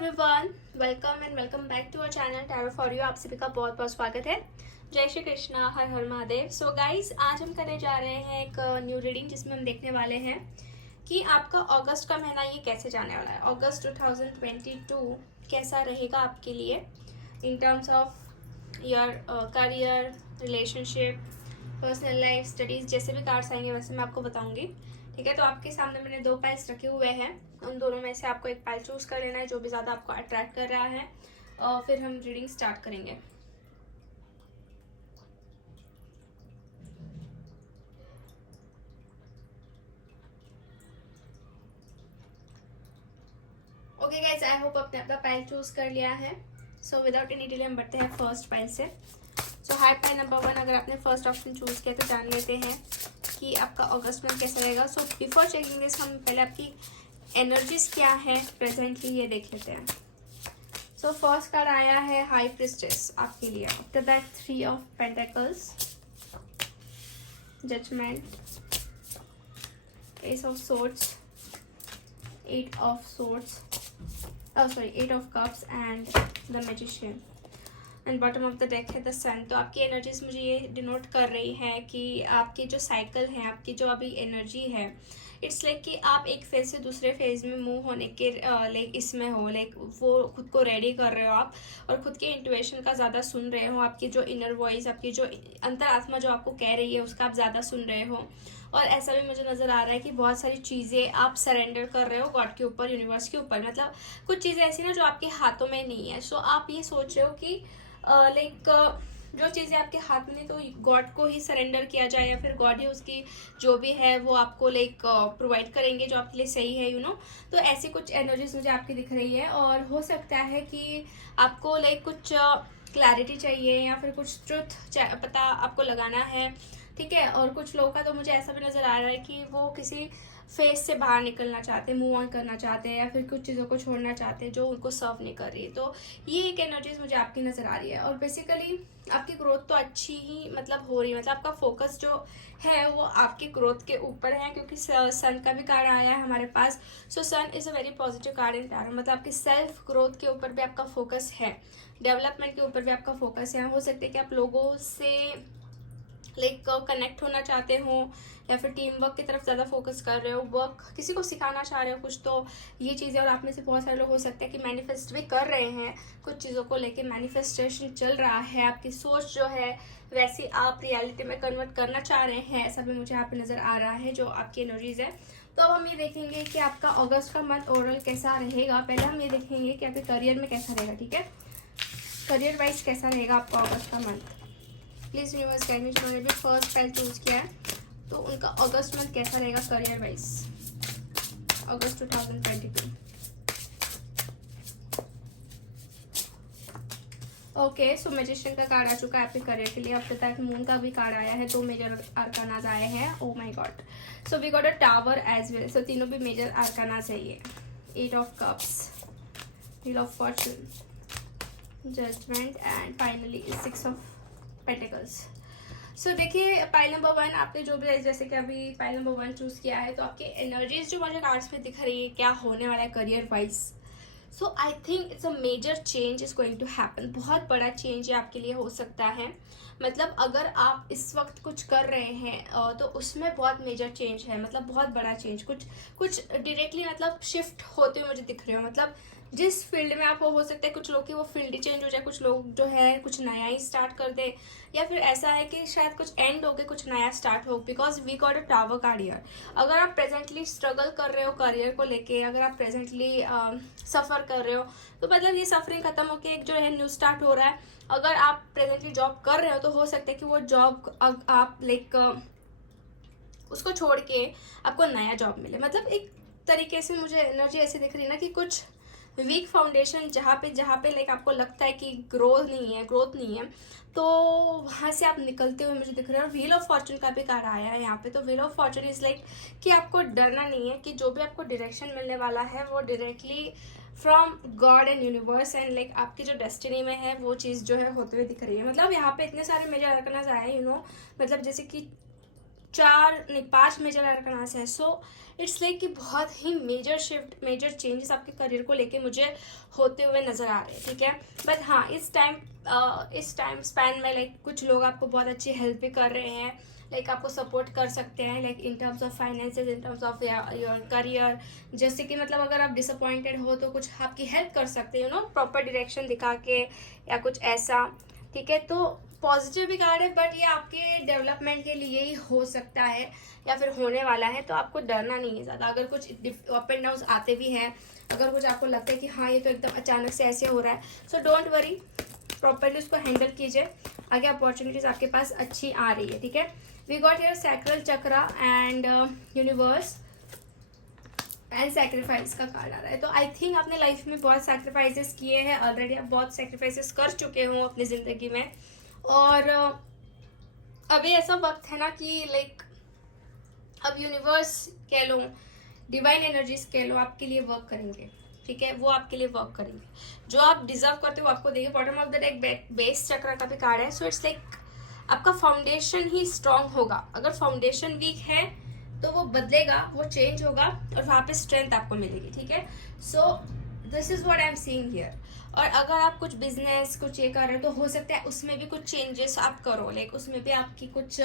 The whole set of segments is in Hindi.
Everyone, welcome back to our channel tarot for you. आप सभी का बहुत बहुत स्वागत है। जय श्री कृष्णा, हर हर महादेव। सो गाइस, आज हम करने जा रहे हैं एक न्यू रीडिंग जिसमें हम देखने वाले हैं कि आपका अगस्त का महीना ये कैसे जाने वाला है। अगस्त 2022 कैसा रहेगा आपके लिए in terms of your career, relationship, personal life, studies. जैसे भी कार्ड्स आएंगे वैसे मैं आपको बताऊंगी, ठीक है। तो आपके सामने मैंने दो पाइल्स रखे हुए हैं, उन दोनों में से आपको एक पाइल चूज कर लेना है जो भी ज़्यादा आपको अट्रैक्ट कर रहा है, और फिर हम रीडिंग स्टार्ट करेंगे। ओके गाइस, आई होप आपने अपना पाइल चूज कर लिया है। सो विदाउट एनी डिले हम बढ़ते हैं फर्स्ट पाइल से। सो हाई पाइल नंबर 1, अगर आपने फर्स्ट ऑप्शन चूज किया तो जान लेते हैं कि आपका अगस्त मंथ कैसा रहेगा। सो बिफोर चेकिंग दिस, हम पहले आपकी एनर्जीज क्या है प्रेजेंटली ये देख लेते हैं। सो फर्स्ट कार्ड आया है हाई प्रिस्टेस आपके लिए। After that 3 of pentacles, judgement, ace of swords, 8 of swords, eight of cups and the magician, and bottom of the deck है द सन। तो आपकी एनर्जीज मुझे ये डिनोट कर रही है कि आपकी जो साइकिल है, आपकी जो अभी एनर्जी है, इट्स लाइक कि आप एक फेज से दूसरे फेज में मूव होने के लाइक इसमें हो, लाइक वो खुद को रेडी कर रहे हो आप, और खुद के इंट्यूशन का ज़्यादा सुन रहे हो। आपकी जो इनर वॉइस, आपकी जो अंतरात्मा जो आपको कह रही है उसका आप ज़्यादा सुन रहे हो। और ऐसा भी मुझे नज़र आ रहा है कि बहुत सारी चीज़ें आप सरेंडर कर रहे हो गॉड के ऊपर, यूनिवर्स के ऊपर। मतलब कुछ चीज़ें ऐसी ना जो आपके हाथों में नहीं है। सो आप ये सोच रहे हो कि लाइक जो चीज़ें आपके हाथ में नहीं तो गॉड को ही सरेंडर किया जाए, या फिर गॉड ही उसकी जो भी है वो आपको लाइक प्रोवाइड करेंगे जो आपके लिए सही है, यू नो। तो ऐसी कुछ एनर्जीज मुझे आपकी दिख रही है, और हो सकता है कि आपको लाइक कुछ क्लैरिटी चाहिए या फिर कुछ ट्रुथ पता आपको लगाना है, ठीक है। और कुछ लोगों का तो मुझे ऐसा भी नज़र आ रहा है कि वो किसी फेज से बाहर निकलना चाहते हैं, मूव ऑन करना चाहते हैं, या फिर कुछ चीज़ों को छोड़ना चाहते हैं जो उनको सर्व नहीं कर रही है। तो ये एक एनर्जीज मुझे आपकी नज़र आ रही है। और बेसिकली आपकी ग्रोथ तो अच्छी ही मतलब हो रही है, मतलब आपका फोकस जो है वो आपकी ग्रोथ के ऊपर है, क्योंकि सन का भी कार्ड आया है हमारे पास। So sun is a very positive card in tarot. मतलब आपकी सेल्फ ग्रोथ के ऊपर भी आपका फोकस है, डेवलपमेंट के ऊपर भी आपका फोकस है। हो सकता है कि आप लोगों से लाइक कनेक्ट होना चाहते हो, या फिर टीम वर्क की तरफ ज़्यादा फोकस कर रहे हो, वर्क किसी को सिखाना चाह रहे हो कुछ, तो ये चीज़ें। और आप में से बहुत सारे लोग हो सकते हैं कि मैनिफेस्ट भी कर रहे हैं कुछ चीज़ों को लेके, मैनिफेस्टेशन चल रहा है। आपकी सोच जो है वैसी आप रियलिटी में कन्वर्ट करना चाह रहे हैं, ऐसा भी मुझे यहाँ पे नज़र आ रहा है जो आपकी एनर्जीज है। तो अब हम ये देखेंगे कि आपका अगस्त का मंथ ओवरऑल कैसा रहेगा। पहले हम ये देखेंगे कि आपके करियर में कैसा रहेगा, ठीक है। करियर वाइज कैसा रहेगा आपका अगस्त का मंथ। प्लीज यूनिवर्स गाइड मी, जिन्होंने भी फर्स्ट पाइल चूज किया है तो उनका अगस्त मंथ कैसा रहेगा करियर वाइज, अगस्त 2022। ओके, सो मैजिशियन का कार्ड आ चुका है आपके करियर के लिए। अब तक मून का भी कार्ड आया है, 2 मेजर आर्कानाज आए हैं। Oh my god, so we got a tower as well. So तीनों भी मेजर आर्कानाज है ये। 8 of cups, wheel of fortune, judgment, and finally 6 of pentacles. So देखिए, पाइल नंबर 1 आपने जो भी, जैसे कि अभी पाइल नंबर 1 चूज किया है, तो आपकी एनर्जीज जो मुझे कार्ड्स में दिख रही है क्या होने वाला है career wise. So I think it's a major change is going to happen. बहुत बड़ा चेंज ये आपके लिए हो सकता है। मतलब अगर आप इस वक्त कुछ कर रहे हैं तो उसमें बहुत मेजर चेंज है, मतलब बहुत बड़ा चेंज। कुछ डायरेक्टली मतलब शिफ्ट होते हुए मुझे दिख रहे हो। मतलब जिस फील्ड में आप हो सकता है कुछ लोग की वो फील्ड ही चेंज हो जाए, कुछ लोग जो है कुछ नया ही स्टार्ट कर दे, या फिर ऐसा है कि शायद कुछ एंड हो गए कुछ नया स्टार्ट हो, because we got a tower card here. अगर आप प्रेजेंटली स्ट्रगल कर रहे हो करियर को लेके, अगर आप प्रेजेंटली सफ़र कर रहे हो, तो मतलब ये सफरिंग खत्म होकर एक जो है न्यू स्टार्ट हो रहा है। अगर आप प्रेजेंटली जॉब कर रहे हो तो हो सकता है कि वो जॉब आप लाइक उसको छोड़ के आपको नया जॉब मिले। मतलब एक तरीके से मुझे एनर्जी ऐसी दिख रही है ना कि कुछ वीक फाउंडेशन जहाँ पे लाइक आपको लगता है कि ग्रोथ नहीं है, तो वहाँ से आप निकलते हुए मुझे दिख रहे हैं। और व्हील ऑफ फॉर्चून का भी कार्ड आया है यहाँ पे। तो wheel of Fortune is like कि आपको डरना नहीं है, कि जो भी आपको डायरेक्शन मिलने वाला है वो directly from God and universe, and like आपकी जो डेस्टिनी में है वो चीज़ जो है होते हुए दिख रही है। मतलब यहाँ पे इतने सारे मेजर आर्कानास आए हैं, यू नो। मतलब जैसे कि 5 मेजर अरकानास है। सो इट्स लाइक कि बहुत ही मेजर शिफ्ट, मेजर चेंजेस आपके करियर को लेके मुझे होते हुए नज़र आ रहे हैं, ठीक है। बट हाँ, इस टाइम स्पैन में लाइक कुछ लोग आपको बहुत अच्छी हेल्प भी कर रहे हैं, लाइक आपको सपोर्ट कर सकते हैं, like in terms of finances, in terms of your career. जैसे कि मतलब अगर आप डिसअपॉइंटेड हो तो कुछ आपकी हेल्प कर सकते हैं, प्रॉपर डायरेक्शन दिखा के या कुछ ऐसा, ठीक है। तो पॉजिटिव भी कार्ड है, बट ये आपके डेवलपमेंट के लिए ही हो सकता है या फिर होने वाला है, तो आपको डरना नहीं है ज़्यादा। अगर कुछ अप एंड डाउन आते भी हैं, अगर कुछ आपको लगता है कि हाँ ये तो एकदम अचानक से ऐसे हो रहा है, सो डोंट वरी, प्रॉपरली उसको हैंडल कीजिए, आगे अपॉर्चुनिटीज आपके पास अच्छी आ रही है, ठीक है। We got here sacral chakra and universe and sacrifice का कार्ड आ रहा है। तो आई थिंक आपने लाइफ में बहुत सेक्रीफाइसेस किए हैं ऑलरेडी, आप बहुत सेक्रीफाइसेस कर चुके हो अपनी ज़िंदगी में, और अभी ऐसा वक्त है ना कि लाइक अब यूनिवर्स कह लो, डिवाइन एनर्जीज कह लो, आपके लिए वर्क करेंगे, ठीक है। वो आपके लिए वर्क करेंगे, जो आप डिजर्व करते हो आपको देंगे। Bottom of the deck base चक्र का भी कार्ड है। सो इट्स लाइक आपका फाउंडेशन ही स्ट्रांग होगा। अगर फाउंडेशन वीक है तो वो बदलेगा, वो चेंज होगा और वहाँ पे स्ट्रेंथ आपको मिलेगी, ठीक है। So this is what I am seeing here. और अगर आप कुछ बिजनेस कुछ ये कर रहे हो तो हो सकता है उसमें भी कुछ चेंजेस आप करो, लाइक उसमें भी आपकी कुछ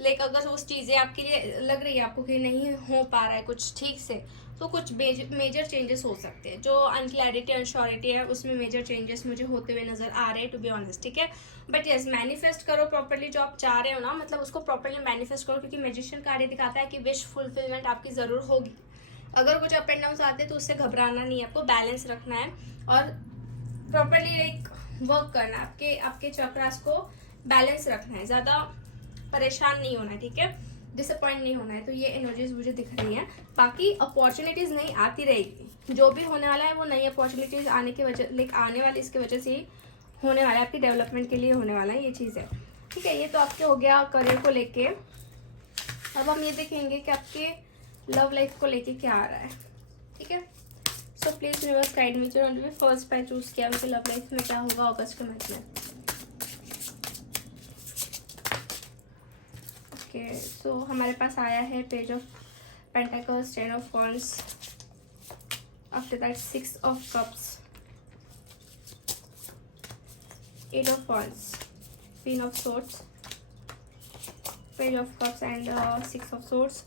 लाइक अगर उस चीज़ें आपके लिए लग रही है आपको कि नहीं हो पा रहा है कुछ ठीक से, तो कुछ मेजर चेंजेस हो सकते हैं। जो अनक्लैरिटी अनश्योरिटी है उसमें मेजर चेंजेस मुझे होते हुए नजर आ रहे हैं, टू बी ऑनेस्ट, ठीक है। बट यस, मैनिफेस्ट करो प्रॉपरली, जो आप चाह रहे हो ना, मतलब उसको प्रॉपरली मैनिफेस्ट करो, क्योंकि मैजिशियन कार्ड दिखाता है कि विश फुलफिलमेंट आपकी ज़रूर होगी। अगर कुछ अप एंड डाउन आते हैं तो उससे घबराना नहीं है, आपको बैलेंस रखना है और प्रॉपरली लाइक वर्क करना है, आपके चक्रास को बैलेंस रखना है, ज़्यादा परेशान नहीं होना है, ठीक है, डिसअपॉइंट नहीं होना है। तो ये एनर्जीज मुझे दिख रही हैं। बाकी अपॉर्चुनिटीज नहीं आती रहेगी, जो भी होने वाला है वो नई अपॉर्चुनिटीज आने की वजह, लाइक आने वाली इसकी वजह से ही होने वाला है, आपकी डेवलपमेंट के लिए होने वाला है, ये चीज़ है, ठीक है। ये तो आपके हो गया करियर को लेके। अब हम ये देखेंगे कि आपके लव लाइफ को लेके क्या आ रहा है, ठीक है। So please universe guide me, जो फर्स्ट पे चूज किया मुझे लव लाइफ में क्या होगा अगस्त के मंथ में। ओके, सो हमारे पास आया है page of pentacles, 10 of wands, after that 6 of cups, 8 of wands, queen of swords, page of cups and 6 of swords.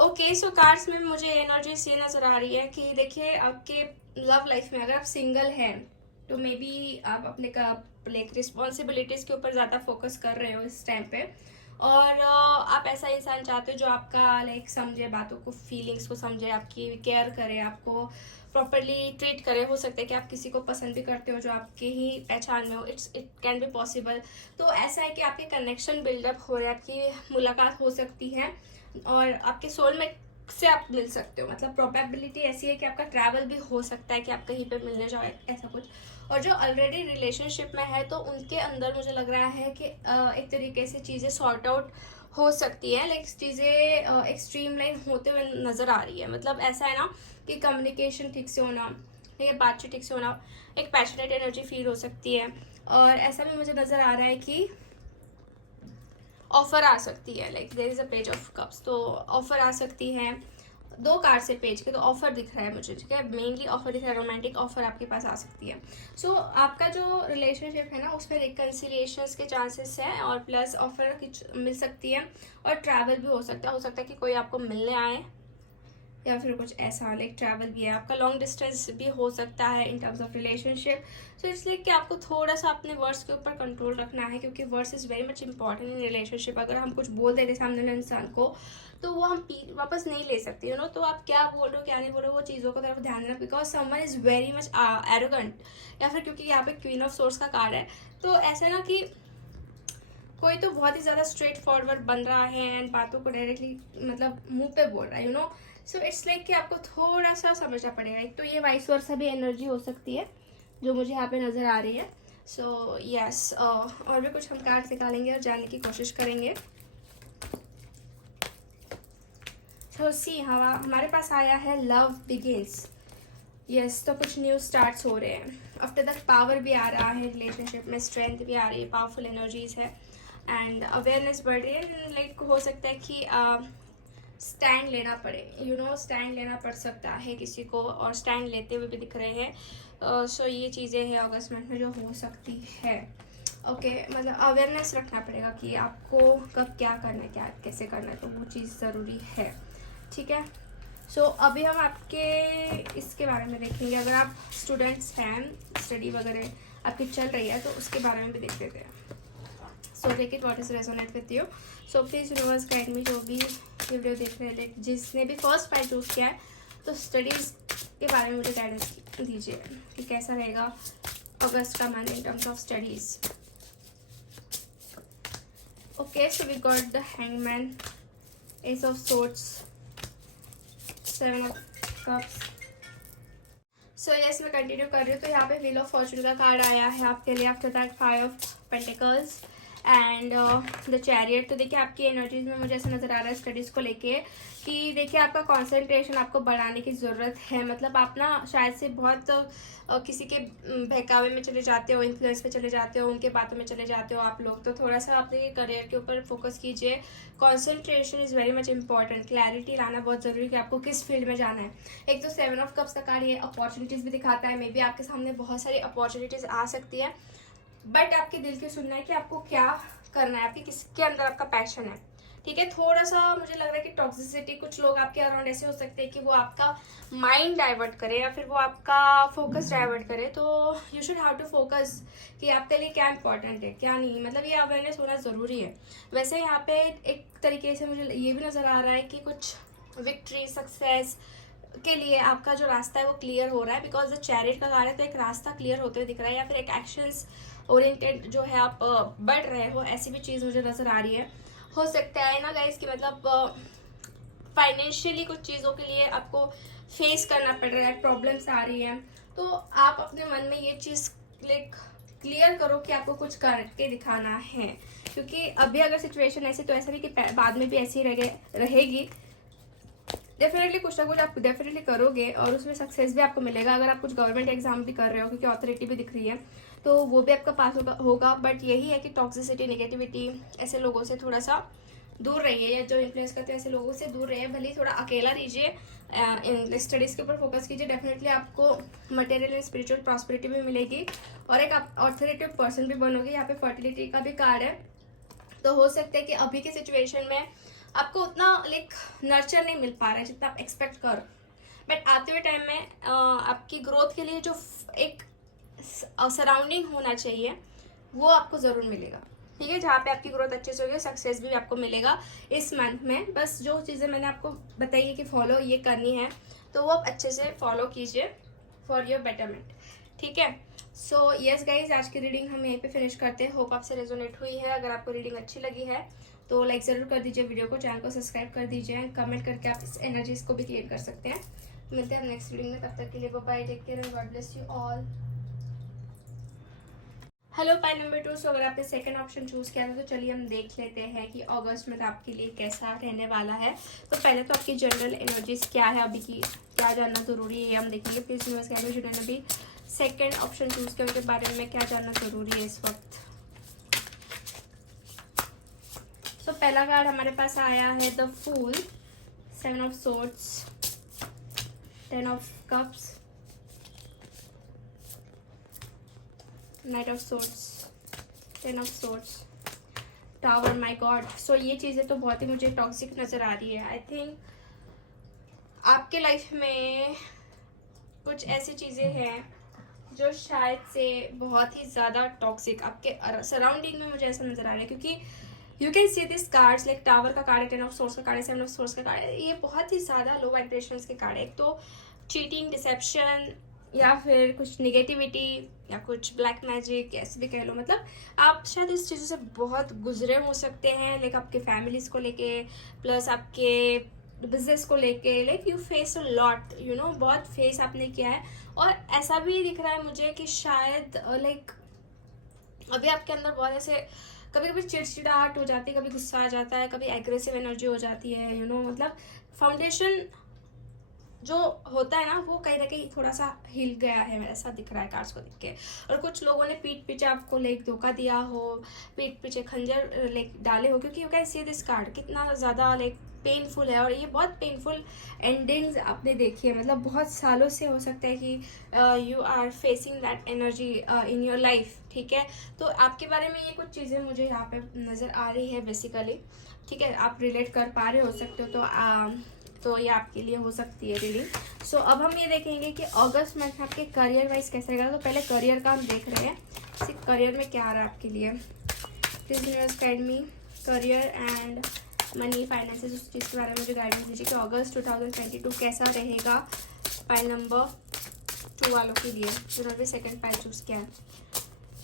Okay, so cards में मुझे एनर्जी ये नज़र आ रही है कि देखिए आपके लव लाइफ में अगर आप सिंगल हैं तो मे बी आप अपने लाइक रिस्पॉन्सिबिलिटीज़ के ऊपर ज़्यादा फोकस कर रहे हो इस टाइम पे, और आप ऐसा इंसान चाहते हो जो आपका लाइक समझे, बातों को, फीलिंग्स को समझे, आपकी केयर करे, आपको प्रॉपरली ट्रीट करे। हो सकता है कि आप किसी को पसंद भी करते हो जो आपके ही पहचान में हो, इट कैन बी पॉसिबल। तो ऐसा है कि आपके कनेक्शन बिल्डअप हो रहे हैं, आपकी मुलाकात हो सकती है और आपके सोलमेट से आप मिल सकते हो, मतलब प्रोबेबिलिटी ऐसी है कि आपका ट्रैवल भी हो सकता है कि आप कहीं पे मिलने जाओ, ऐसा कुछ। और जो ऑलरेडी रिलेशनशिप में है तो उनके अंदर मुझे लग रहा है कि एक तरीके से चीज़ें सॉर्ट आउट हो सकती है, लाइक चीज़ें एक स्ट्रीमलाइन होते हुए नज़र आ रही है। मतलब ऐसा है ना कि कम्युनिकेशन ठीक से होना, ठीक है, बातचीत ठीक से होना, एक पैशनेट एनर्जी फील हो सकती है। और ऐसा भी मुझे नज़र आ रहा है कि ऑफर आ सकती है, like there is a page of cups, तो ऑफर आ सकती है। 2 कार्ड से पेज के तो ऑफर दिख रहा है मुझे, ठीक है, मेनली ऑफर दिख रहा है, रोमांटिक ऑफर आपके पास आ सकती है। सो आपका जो रिलेशनशिप है ना उसमें रिकन्सिलिएशंस के चांसेस हैं, और प्लस ऑफर मिल सकती है, और ट्रैवल भी हो सकता है कि कोई आपको मिलने आए या फिर कुछ ऐसा, लाइक ट्रैवल भी है आपका, लॉन्ग डिस्टेंस भी हो सकता है इन टर्म्स ऑफ रिलेशनशिप। सो इसलिए कि आपको थोड़ा सा अपने वर्ड्स के ऊपर कंट्रोल रखना है, क्योंकि words is very much important in relationship. अगर हम कुछ बोल देते सामने वाले इंसान को तो वो हम वापस नहीं ले सकते, यू नो। तो आप क्या बोल रहे हो क्या नहीं बोल रहे हो वो चीज़ों को तरफ ध्यान देना, because someone is very much arrogant, या फिर क्योंकि यहाँ पे क्वीन ऑफ सोर्स का कार्ड है, तो ऐसा ना कि कोई तो बहुत ही ज़्यादा स्ट्रेट फॉरवर्ड बन रहा है एंड बातों को डायरेक्टली मतलब मुंह पे बोल रहा है, you know. So it's like कि आपको थोड़ा सा समझना पड़ेगा। एक तो ये वाइस वर्सा भी एनर्जी हो सकती है जो मुझे यहाँ पे नज़र आ रही है। सो यस, और भी कुछ हम कार्ड निकालेंगे और जानने की कोशिश करेंगे। सो सी हमारे पास आया है लव बिगिंस। यस, तो कुछ न्यू स्टार्ट्स हो रहे हैं। आफ्टर दैट पावर भी आ रहा है रिलेशनशिप में, स्ट्रेंथ भी आ रही है, पावरफुल एनर्जीज है। एंड अवेयरनेस बढ़ रही है, लाइक हो सकता है कि स्टैंड लेना पड़े, स्टैंड लेना पड़ सकता है किसी को, और स्टैंड लेते हुए भी दिख रहे हैं। सो ये चीज़ें हैं अगस्त मंथ में जो हो सकती है। ओके, मतलब अवेयरनेस रखना पड़ेगा कि आपको कब क्या करना है, क्या कैसे करना है, तो वो चीज़ ज़रूरी है। ठीक है, सो अभी हम आपके इसके बारे में देखेंगे। अगर आप स्टूडेंट्स हैं, स्टडी वगैरह आपकी चल रही है, तो उसके बारे में भी देख लेते हैं। So take it what is resonate with you. So please universe guide me, जो भी वीडियो देख रहे हैं, जिसने भी फर्स्ट फाइल चूज़ किया है, तो स्टडीज़ के बारे में मुझे गाइडेंस दीजिए कि कैसा रहेगा अगस्त का month in terms of studies. Okay, so we got the Hangman, Ace of Swords, Seven of Cups. So yes, मैं कंटिन्यू कर रही हूँ। तो यहाँ पे व्हील ऑफ फॉर्चून का कार्ड आया है आपके लिए, after that five of pentacles and the chariot. तो देखिए आपकी एनर्जीज में मुझे ऐसा नज़र आ रहा है स्टडीज़ को लेके कि देखिए आपका कंसंट्रेशन आपको बढ़ाने की ज़रूरत है। मतलब आप ना शायद से बहुत किसी के बहकावे में चले जाते हो, इन्फ्लुएंस पे चले जाते हो, उनके बातों में चले जाते हो आप लोग। तो थोड़ा सा अपने करियर के ऊपर फोकस कीजिए। Concentration is very much important. Clarity लाना बहुत ज़रूरी है कि आपको किस फील्ड में जाना है। एक तो सेवन ऑफ कप्स का कार्ड ये अपॉर्चुनिटीज़ भी दिखाता है। मे बी आपके सामने बहुत सारी अपॉर्चुनिटीज़ आ सकती है, बट आपके दिल की सुनना है कि आपको क्या करना है, आपके किसके अंदर आपका पैशन है। ठीक है, थोड़ा सा मुझे लग रहा है कि टॉक्सिसिटी, कुछ लोग आपके अराउंड ऐसे हो सकते हैं कि वो आपका माइंड डाइवर्ट करे या फिर वो आपका फोकस डाइवर्ट करे। तो you should have to focus कि आपके लिए क्या इंपॉर्टेंट है क्या नहीं। मतलब ये अवेयरनेस होना ज़रूरी है। वैसे यहाँ पे एक तरीके से मुझे ये भी नज़र आ रहा है कि कुछ विक्ट्री, सक्सेस के लिए आपका जो रास्ता है वो क्लियर हो रहा है, बिकॉज द चैरिट का कार्ड है। तो एक रास्ता क्लियर होते हुए दिख रहा है, या फिर एक एक्शंस ओरिएंटेड जो है आप बढ़ रहे हो, ऐसी भी चीज़ मुझे नज़र आ रही है। हो सकता है ना गाइस कि मतलब फाइनेंशियली कुछ चीज़ों के लिए आपको फेस करना पड़ रहा है, प्रॉब्लम्स आ रही हैं। तो आप अपने मन में ये चीज़ क्लियर करो कि आपको कुछ करके दिखाना है, क्योंकि अभी अगर सिचुएशन ऐसी, तो ऐसा नहीं कि बाद में भी ऐसी रहेगी। डेफिनेटली कुछ ना कुछ आप डेफिनेटली करोगे और उसमें सक्सेस भी आपको मिलेगा। अगर आप कुछ गवर्नमेंट एग्जाम भी कर रहे हो, क्योंकि ऑथोरिटी भी दिख रही है, तो वो भी आपका पास होगा। बट यही है कि टॉक्सिसिटी, नेगेटिविटी, ऐसे लोगों से थोड़ा सा दूर रहिए, या जो इन्फ्लुएंस करते हैं ऐसे लोगों से दूर रहिए। भले ही थोड़ा अकेला रहिए, इन स्टडीज़ के ऊपर फोकस कीजिए। डेफिनेटली आपको मटेरियल एंड स्पिरिचुअल प्रॉस्पेरिटी भी मिलेगी, और एक आप ऑथोरिटेटिव पर्सन भी बनोगे। यहाँ पे फर्टिलिटी का भी कार्ड है। तो हो सकता है कि अभी की सिचुएशन में आपको उतना नर्चर नहीं मिल पा रहा है जितना आप एक्सपेक्ट करो, बट आते हुए टाइम में आपकी ग्रोथ के लिए जो एक सराउंडिंग होना चाहिए वो आपको ज़रूर मिलेगा। ठीक है, जहाँ पे आपकी ग्रोथ अच्छे से होगी, सक्सेस भी आपको मिलेगा इस मंथ में। बस जो चीज़ें मैंने आपको बताई है कि फॉलो ये करनी है, तो वो आप अच्छे से फॉलो कीजिए फॉर योर बेटरमेंट। ठीक है, सो यस गाइज, आज की रीडिंग हम यहीं पे फिनिश करते हैं। होप आपसे रेजोनेट हुई है। अगर आपको रीडिंग अच्छी लगी है तो लाइक ज़रूर कर दीजिए वीडियो को, चैनल को सब्सक्राइब कर दीजिए, एंड कमेंट करके आप इस एनर्जीज को भी क्लियर कर सकते हैं। मिलते हैं नेक्स्ट रीडिंग में, तब तक के लिए bye bye, take care and God bless you all. Hello pile number 2। सो अगर आपने सेकंड ऑप्शन चूज किया था, तो चलिए हम देख लेते हैं कि अगस्त में आपके लिए कैसा रहने वाला है। तो पहले तो आपकी जनरल एनर्जीज क्या है, अभी की क्या जानना जरूरी है हम देखेंगे। प्लीज यूनिवर्स गाइड मी, जिन्होंने अभी सेकंड ऑप्शन चूज किया उनके बारे में क्या जानना जरूरी है इस वक्त। तो पहला कार्ड हमारे पास आया है the fool, seven of swords, ten of cups, knight of swords, ten of swords, tower. My god, so ये चीज़ें तो बहुत ही मुझे टॉक्सिक नज़र आ रही है। आई थिंक आपके लाइफ में कुछ ऐसी चीज़ें हैं जो शायद से बहुत ही ज़्यादा टॉक्सिक आपके सराउंडिंग में मुझे ऐसा नज़र आ रहा है, क्योंकि you can see this cards, like tower का कार्ड है, टेन ऑफ सोर्स का कार्ड है, सेवन ऑफ सोर्स का कार्ड है। ये बहुत ही ज़्यादा लो वाइब्रेशंस के कार्ड है। एक तो चीटिंग, डिसेप्शन, या फिर कुछ निगेटिविटी, या कुछ ब्लैक मैजिक, ऐसे भी कह लो। मतलब आप शायद इस चीज़ों से बहुत गुजरे हो सकते हैं, लाइक आपके फैमिलीज को लेके, प्लस आपके बिजनेस को लेके। Like you face a lot, you know, बहुत फेस आपने किया है। और ऐसा भी दिख रहा है मुझे कि शायद लाइक अभी आपके अंदर बहुत ऐसे कभी कभी चिड़चिड़ाहट हो जाती है, कभी गुस्सा आ जाता है, कभी एग्रेसिव एनर्जी हो जाती है, यू नो। मतलब फाउंडेशन जो होता है ना वो कहीं ना कहीं थोड़ा सा हिल गया है, मेरा ऐसा दिख रहा है कार्ड्स को देख के। और कुछ लोगों ने पीठ पीछे आपको लाइक धोखा दिया हो, पीठ पीछे खंजर लाइक डाले हो, क्योंकि you can see this card कितना ज़्यादा लाइक पेनफुल है। और ये बहुत पेनफुल एंडिंग्स आपने देखी है, मतलब बहुत सालों से हो सकता है कि you are facing that energy in your life, ठीक है। तो आपके बारे में ये कुछ चीज़ें मुझे यहाँ पे नज़र आ रही है बेसिकली, ठीक है। आप रिलेट कर पा रहे हो सकते हो, तो ये आपके लिए हो सकती है रीडिंग। सो अब हम ये देखेंगे कि अगस्त मंथ में आपके करियर वाइज कैसा रहेगा। तो पहले करियर का हम देख रहे हैं, सिर्फ करियर में क्या आ रहा है आपके लिए। Please universe guide me career and money finances, उस चीज़ के बारे में मुझे गाइडेंस दीजिए कि अगस्त 2022 कैसा रहेगा पाइल नंबर 2 वालों के लिए, जिन्होंने भी सेकंड पाइल चूज़ किया है।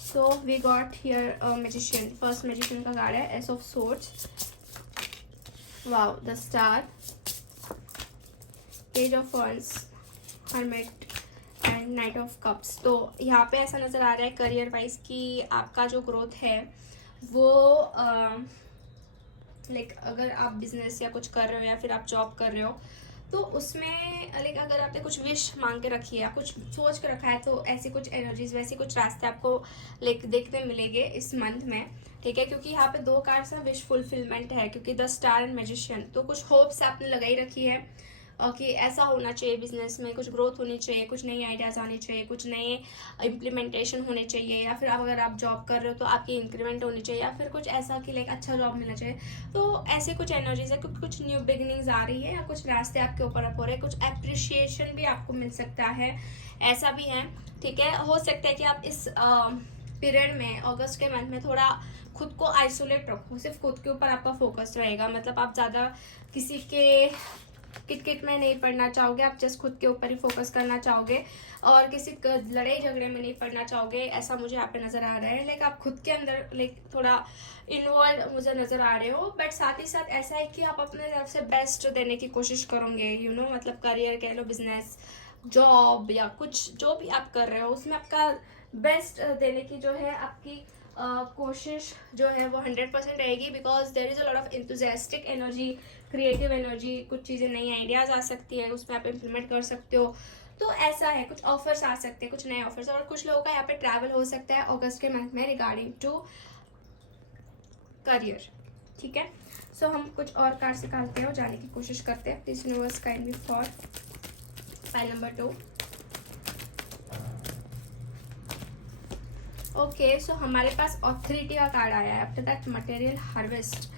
So we got here magician, first magician का कार्ड है ace of swords, wow, the star, page of wands, hermit and knight of cups. तो यहाँ पे ऐसा नज़र आ रहा है करियर वाइज कि आपका जो ग्रोथ है वो लाइक अगर आप बिजनेस या कुछ कर रहे हो या फिर आप जॉब कर रहे हो तो उसमें लाइक अगर आपने कुछ विश मांग के रखी है या कुछ सोच के रखा है तो ऐसी कुछ एनर्जीज, वैसी कुछ रास्ते आपको लाइक देखने मिलेंगे इस मंथ में, ठीक है। क्योंकि यहाँ पे 2 कार्ड्स है, विश फुलफिलमेंट है, क्योंकि द स्टार एंड मैजिशियन। तो कुछ होप्स आपने लगाई रखी है कि ऐसा होना चाहिए, बिजनेस में कुछ ग्रोथ होनी चाहिए, कुछ नई आइडियाज़ आनी चाहिए, कुछ नए इम्प्लीमेंटेशन होने चाहिए, या फिर आप अगर आप जॉब कर रहे हो तो आपकी इंक्रीमेंट होनी चाहिए, या फिर कुछ ऐसा कि लाइक अच्छा जॉब मिलना चाहिए। तो ऐसे कुछ एनर्जीज है, क्योंकि कुछ न्यू बिगिनिंग्स आ रही है या कुछ रास्ते आपके ऊपर अप हो रहे हैं, कुछ अप्रिशिएशन भी आपको मिल सकता है, ऐसा भी है, ठीक है। हो सकता है कि आप इस पीरियड में अगस्त के मंथ में थोड़ा खुद को आइसोलेट रखो, सिर्फ खुद के ऊपर आपका फोकस रहेगा, मतलब आप ज़्यादा किसी के किट में नहीं पढ़ना चाहोगे, आप जस्ट खुद के ऊपर ही फोकस करना चाहोगे और किसी लड़ाई झगड़े में नहीं पढ़ना चाहोगे, ऐसा मुझे यहाँ पे नज़र आ रहा है। लाइक आप खुद के अंदर लाइक थोड़ा इन्वॉल्व मुझे नज़र आ रहे हो, बट साथ ही साथ ऐसा है कि आप अपने तरफ से बेस्ट देने की कोशिश करोगे, यू नो, मतलब करियर कह लो, बिजनेस, जॉब या कुछ जो भी आप कर रहे हो उसमें आपका बेस्ट देने की जो है आपकी कोशिश जो है वो 100% रहेगी, because there is a lot of enthusiastic energy, creative energy, कुछ चीज़ें नई आइडियाज़ आ सकती है, उसमें आप इम्प्लीमेंट कर सकते हो। तो ऐसा है, कुछ ऑफर्स आ सकते हैं, कुछ नए ऑफर्स, और कुछ लोगों का यहाँ पे ट्रैवल हो सकता है अगस्त के मंथ में रिगार्डिंग टू करियर, ठीक है। सो हम कुछ और कार्ड्स निकालते हैं और जाने की कोशिश करते हैं। Please universe guide me for pile number 2। Okay, so हमारे पास ऑथोरिटी का कार्ड आया है। After that material harvest,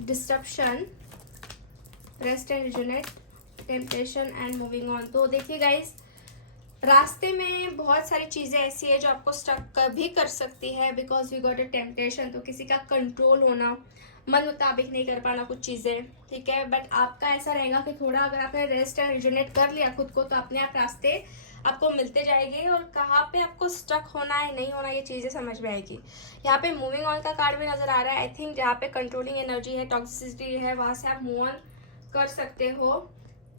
disruption, rest and rejuvenate, temptation and moving on. तो देखिए गाइज, रास्ते में बहुत सारी चीज़ें ऐसी है जो आपको स्टक भी कर सकती है, because we got a temptation. तो किसी का कंट्रोल होना, मन मुताबिक नहीं कर पाना कुछ चीज़ें, ठीक है। बट आपका ऐसा रहेगा कि थोड़ा अगर आपने रेस्ट एंड रिजुनेट कर लिया खुद को तो अपने आप रास्ते आपको मिलते जाएंगे, और कहाँ पे आपको स्टक होना है नहीं होना ये चीज़ें समझ में आएगी। यहाँ पे मूविंग ऑन का कार्ड भी नज़र आ रहा है। आई थिंक जहाँ पे कंट्रोलिंग एनर्जी है, टॉक्सिसिटी है, वहाँ से आप मूव ऑन कर सकते हो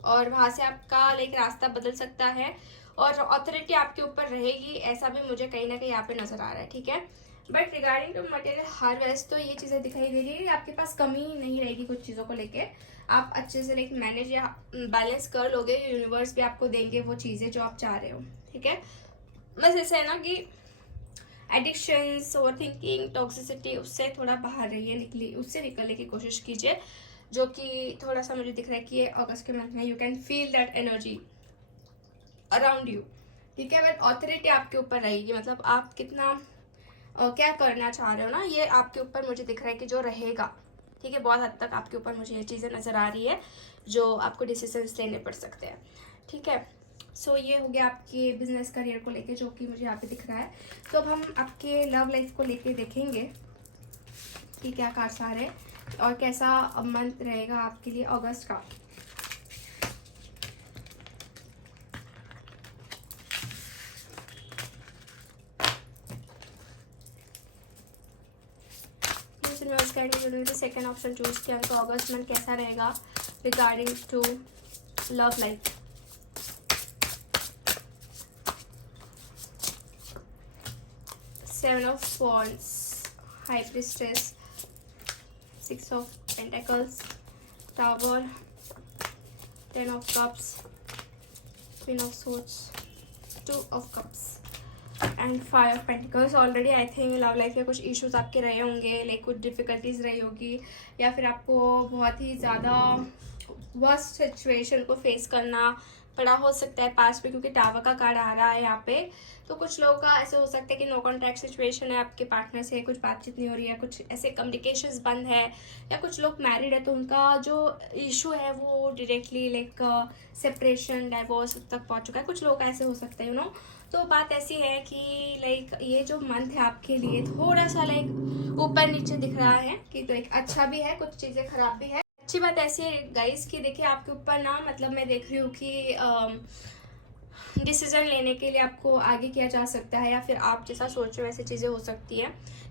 और वहाँ से आपका लाइक रास्ता बदल सकता है और अथॉरिटी आपके ऊपर रहेगी, ऐसा भी मुझे कहीं ना कहीं यहाँ पे नज़र आ रहा है, ठीक है। But regarding to material harvest तो ये चीज़ें दिखाई दे रही है, आपके पास कमी नहीं रहेगी कुछ चीज़ों को लेके, आप अच्छे से लाइक मैनेज या बैलेंस कर लोगे, यूनिवर्स भी आपको देंगे वो चीज़ें जो आप चाह रहे हो, ठीक है। बस ऐसा है ना कि एडिक्शंस, ओवर थिंकिंग, टॉक्सिसिटी, उससे थोड़ा बाहर रहिए, उससे निकलने की कोशिश कीजिए, जो कि थोड़ा सा मुझे दिख रहा है कि ये अगस्त के मंथ में you can feel that energy around you, ठीक है। बट ऑथोरिटी आपके ऊपर रहेगी, मतलब आप कितना क्या करना चाह रहे हो ना, ये आपके ऊपर मुझे दिख रहा है कि जो रहेगा, ठीक है। बहुत हद तक आपके ऊपर मुझे ये चीज़ें नज़र आ रही है जो आपको डिसीजंस लेने पड़ सकते हैं, ठीक है। सो ये हो गया आपके बिजनेस करियर को लेके, जो कि मुझे यहाँ पे दिख रहा है। तो अब हम आपके लव लाइफ को लेके देखेंगे कि क्या कार्ड्स आ रहे हैं और कैसा मंथ रहेगा आपके लिए अगस्त का। सेकेंड ऑप्शन चूज किया, तो अगस्त मंथ कैसा रहेगा regarding to love life. Seven of wands, high priestess, 6 of Pentacles, Tower, 10 of cups, queen of swords, 2 of cups and 5 of pentacles. Already I think love life के कुछ इश्यूज आपके रहे होंगे, लाइक कुछ डिफ़िकल्टीज रही होगी, या फिर आपको बहुत ही ज़्यादा वर्स्ट सिचुएशन को फेस करना पड़ा हो सकता है पास्ट में, क्योंकि टावर का कार्ड आ रहा है यहाँ पे। तो कुछ लोगों का ऐसे हो सकता है कि नो कॉन्टैक्ट सिचुएशन है, आपके पार्टनर से कुछ बातचीत नहीं हो रही है, कुछ ऐसे कम्युनिकेशंस बंद है, या कुछ लोग मैरिड है तो उनका जो इशू है वो डायरेक्टली लाइक सेपरेशन, डाइवोर्स तक पहुँच चुका है। कुछ लोग ऐसे हो सकते हैं, यू नो। तो बात ऐसी है कि लाइक ये जो मंथ है आपके लिए थोड़ा सा लाइक ऊपर नीचे दिख रहा है, कि तो एक अच्छा भी है, कुछ चीज़ें खराब भी है। अच्छी बात ऐसी है गाइस कि देखिए आपके ऊपर ना, मतलब मैं देख रही हूँ कि डिसीजन लेने के लिए आपको आगे किया जा सकता है, या फिर आप जैसा सोच रहे हो वैसे चीज़ें हो सकती है,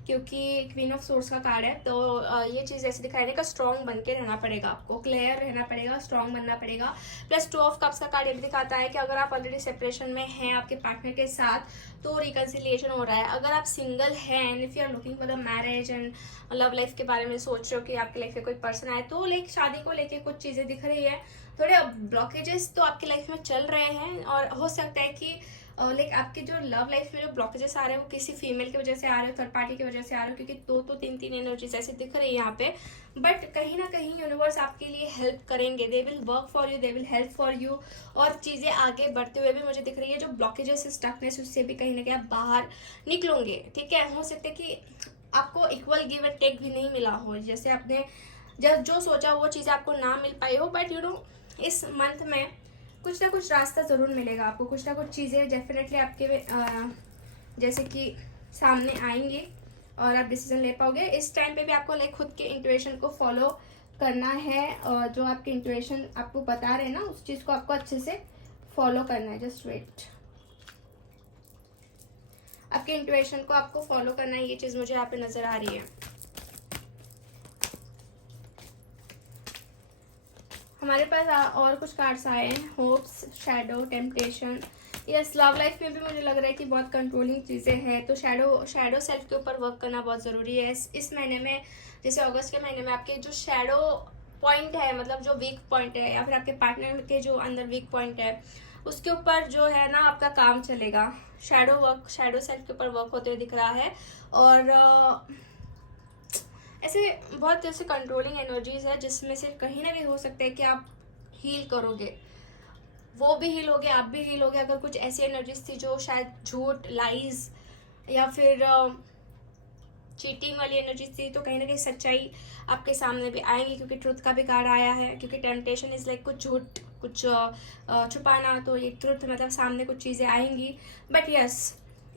क्योंकि क्वीन ऑफ सोर्स का कार्ड है। तो ये चीज़ ऐसे दिखाई देगा, स्ट्रॉन्ग बन के रहना पड़ेगा आपको, क्लियर रहना पड़ेगा, स्ट्रॉन्ग बनना पड़ेगा। प्लस 2 ऑफ कप्स का कार्ड ये भी दिखाता है कि अगर आप ऑलरेडी सेपरेशन में हैं आपके पार्टनर के साथ तो रिकन्सिलिएशन हो रहा है। अगर आप सिंगल हैं and if you are looking for the marriage and love life के बारे में सोच रहे हो कि आपकी लाइफ में कोई पर्सन आए, तो लाइक शादी को लेके कुछ चीज़ें दिख रही है, थोड़े ब्लॉकेजेस तो आपकी लाइफ में चल रहे हैं। और हो सकता है कि लाइक आपके जो लव लाइफ में जो ब्लॉकेजेस आ रहे हैं वो किसी फीमेल की वजह से आ रहे हो, थर्ड पार्टी की वजह से आ रहे हो, क्योंकि दो तो तीन एनर्जीज ऐसे दिख रही है यहाँ पे। बट कहीं ना कहीं यूनिवर्स आपके लिए हेल्प करेंगे, they will work for you, they will help for you. और चीज़ें आगे बढ़ते हुए भी मुझे दिख रही है, जो ब्लॉकेजेस स्टकनेस उससे भी कहीं ना कहीं आप बाहर निकलोगे। ठीक है, हो सकता है कि आपको इक्वल गिव एंड टेक भी नहीं मिला हो, जैसे आपने जब जो सोचा वो चीज़ आपको ना मिल पाई हो, बट यू नो इस मंथ में कुछ ना कुछ रास्ता ज़रूर मिलेगा आपको, कुछ ना कुछ चीज़ें डेफिनेटली आपके जैसे कि सामने आएंगी और आप डिसीजन ले पाओगे। इस टाइम पे भी आपको लाइक खुद के इंट्यूशन को फॉलो करना है, और जो आपके इंट्यूशन आपको बता रहे हैं ना उस चीज़ को आपको अच्छे से फॉलो करना है। जस्ट वेट, आपके इंट्यूशन को आपको फॉलो करना है, ये चीज़ मुझे यहाँ पे नज़र आ रही है। हमारे पास और कुछ कार्ड्स आए हैं, hopes, shadow, temptation. Yes, love life में भी मुझे लग रहा है कि बहुत कंट्रोलिंग चीज़ें हैं, तो शैडो सेल्फ के ऊपर वर्क करना बहुत ज़रूरी है। इस महीने में, जैसे अगस्त के महीने में आपके जो शैडो पॉइंट है, मतलब जो वीक पॉइंट है, या फिर आपके पार्टनर के जो अंदर वीक पॉइंट है, उसके ऊपर जो है ना आपका काम चलेगा। शैडो सेल्फ के ऊपर वर्क होते हुए दिख रहा है। और ऐसे बहुत जैसे कंट्रोलिंग एनर्जीज है, जिसमें से कहीं ना कहीं हो सकता है कि आप हील करोगे, वो भी हील होगे, आप भी हील होगे। अगर कुछ ऐसी एनर्जीज थी जो शायद झूठ, लाइज या फिर चीटिंग वाली एनर्जीज थी, तो कहीं ना कहीं सच्चाई आपके सामने भी आएंगी, क्योंकि ट्रुथ का भी कार्ड आया है। क्योंकि टेम्पटेशन इज लाइक कुछ झूठ, कुछ छुपाना, तो ये ट्रुथ मतलब सामने कुछ चीज़ें आएंगी। बट यस,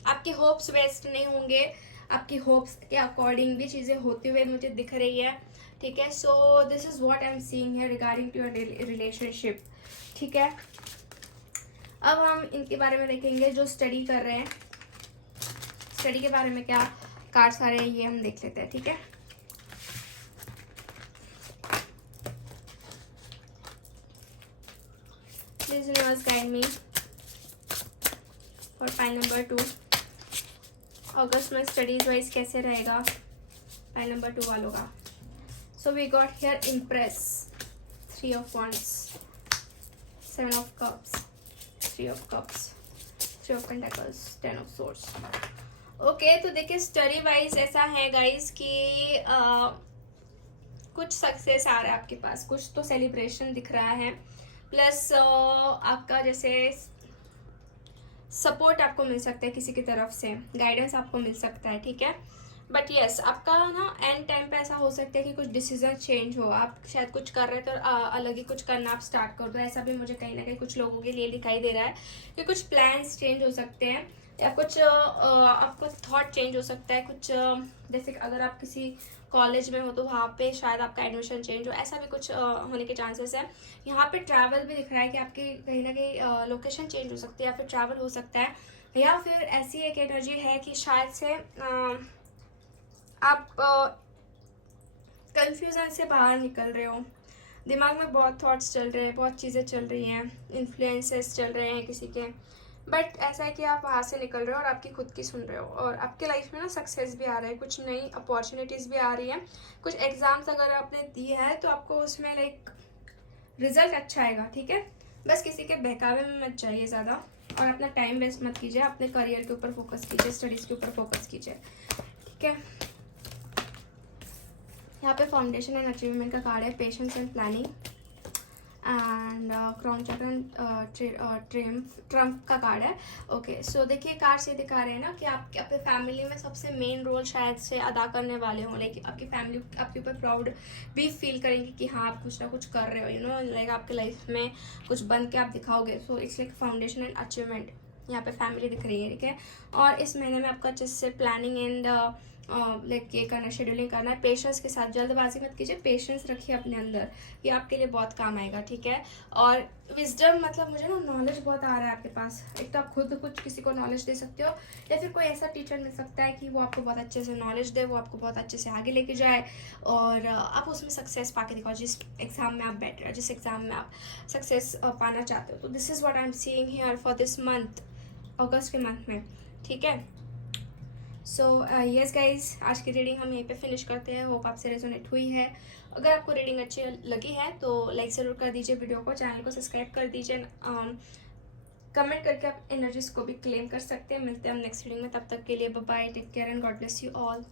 आपके होप्स वेस्ट नहीं होंगे, आपकी होप्स के अकॉर्डिंग भी चीज़ें होते हुए मुझे दिख रही है। ठीक है, so this is what I am seeing है रिगार्डिंग टू योर रिलेशनशिप। ठीक है, अब हम इनके बारे में देखेंगे जो स्टडी कर रहे हैं, स्टडी के बारे में क्या कार्ड्स आ रहे हैं ये हम देख लेते हैं। ठीक है, please universe guide me for pile number 2। अगस्त में स्टडीज वाइज कैसे रहेगा पाइल नंबर 2 वालों का। So we got here empress, 3 of wands, 7 of cups, 3 of cups, 3 of pentacles, 10 of swords। Okay, तो देखिए स्टडी वाइज ऐसा है गाइज कि कुछ सक्सेस आ रहा है आपके पास, कुछ तो सेलिब्रेशन दिख रहा है, प्लस आपका जैसे सपोर्ट आपको मिल सकता है किसी की तरफ से, गाइडेंस आपको मिल सकता है। ठीक है, बट यस आपका ना एंड टाइम पे ऐसा हो सकता है कि कुछ डिसीजन चेंज हो, आप शायद कुछ कर रहे थे और अलग ही कुछ करना आप स्टार्ट कर दो। ऐसा भी मुझे कहीं ना कहीं कुछ लोगों के लिए दिखाई दे रहा है कि कुछ प्लान्स चेंज हो सकते हैं, या कुछ आपको थॉट चेंज हो सकता है। कुछ जैसे अगर आप किसी कॉलेज में हो तो वहाँ पे शायद आपका एडमिशन चेंज हो, ऐसा भी कुछ होने के चांसेस है। यहाँ पे ट्रैवल भी दिख रहा है कि आपकी कहीं ना कहीं लोकेशन चेंज हो सकती है, या फिर ट्रैवल हो सकता है, या फिर ऐसी एक एनर्जी है कि शायद से आप कंफ्यूजन से बाहर निकल रहे हो, दिमाग में बहुत थॉट्स चल रहे हैं, बहुत चीज़ें चल रही हैं, इन्फ्लुएंसेस चल रहे हैं किसी के, बट ऐसा है कि आप वहाँ से निकल रहे हो और आपकी खुद की सुन रहे हो, और आपके लाइफ में ना सक्सेस भी आ रहा है, कुछ नई अपॉर्चुनिटीज़ भी आ रही हैं। कुछ एग्ज़ाम्स अगर आपने दी है तो आपको उसमें लाइक रिजल्ट अच्छा आएगा, ठीक है। बस किसी के बहकावे में मत जाइए ज़्यादा, और अपना टाइम वेस्ट मत कीजिए, अपने करियर के ऊपर फोकस कीजिए, स्टडीज़ के ऊपर फोकस कीजिए, ठीक है। यहाँ पे फाउंडेशन एंड अचीवमेंट का कार्ड है, patience and planning and crown चक्र ट्रम्प का कार्ड है। ओके, सो देखिए कार्ड्स ये दिखा रहे हैं ना कि आप अपने फैमिली में सबसे मेन रोल शायद से अदा करने वाले हों, लाइक आपकी फैमिली आपके ऊपर प्राउड भी फील करेंगे कि हाँ आप कुछ ना कुछ कर रहे हो, यू नो, लाइक आपके लाइफ में कुछ बन के आप दिखाओगे। So it's like foundation and achievement, यहाँ पे फैमिली दिख रही है, ठीक है। और इस महीने में आपका अच्छे से प्लानिंग एंड लाइक ये करना, शेड्यूलिंग करना है, पेशेंस के साथ, जल्दबाजी मत कीजिए, पेशेंस रखिए अपने अंदर, ये आपके लिए बहुत काम आएगा, ठीक है। और विजडम मतलब मुझे ना नॉलेज बहुत आ रहा है आपके पास, एक तो आप खुद कुछ किसी को नॉलेज दे सकते हो, या फिर कोई ऐसा टीचर मिल सकता है कि वो आपको बहुत अच्छे से नॉलेज दे, वो आपको बहुत अच्छे से आगे लेके जाए, और आप उसमें सक्सेस पाके दिखाओ, जिस एग्जाम में आप बैठ रहे हो, जिस एग्जाम में आप सक्सेस पाना चाहते हो। तो this is what I am seeing here for this month, अगस्त के मंथ में, ठीक है। सो यस गाइज, आज की रीडिंग हम यहीं पे फिनिश करते हैं। होप आपसे रेजोनेट हुई है। अगर आपको रीडिंग अच्छी लगी है तो लाइक ज़रूर कर दीजिए वीडियो को, चैनल को सब्सक्राइब कर दीजिए, कमेंट करके आप एनर्जीज को भी क्लेम कर सकते हैं। मिलते हैं हम नेक्स्ट रीडिंग में, तब तक के लिए bye bye, take care and God bless you all.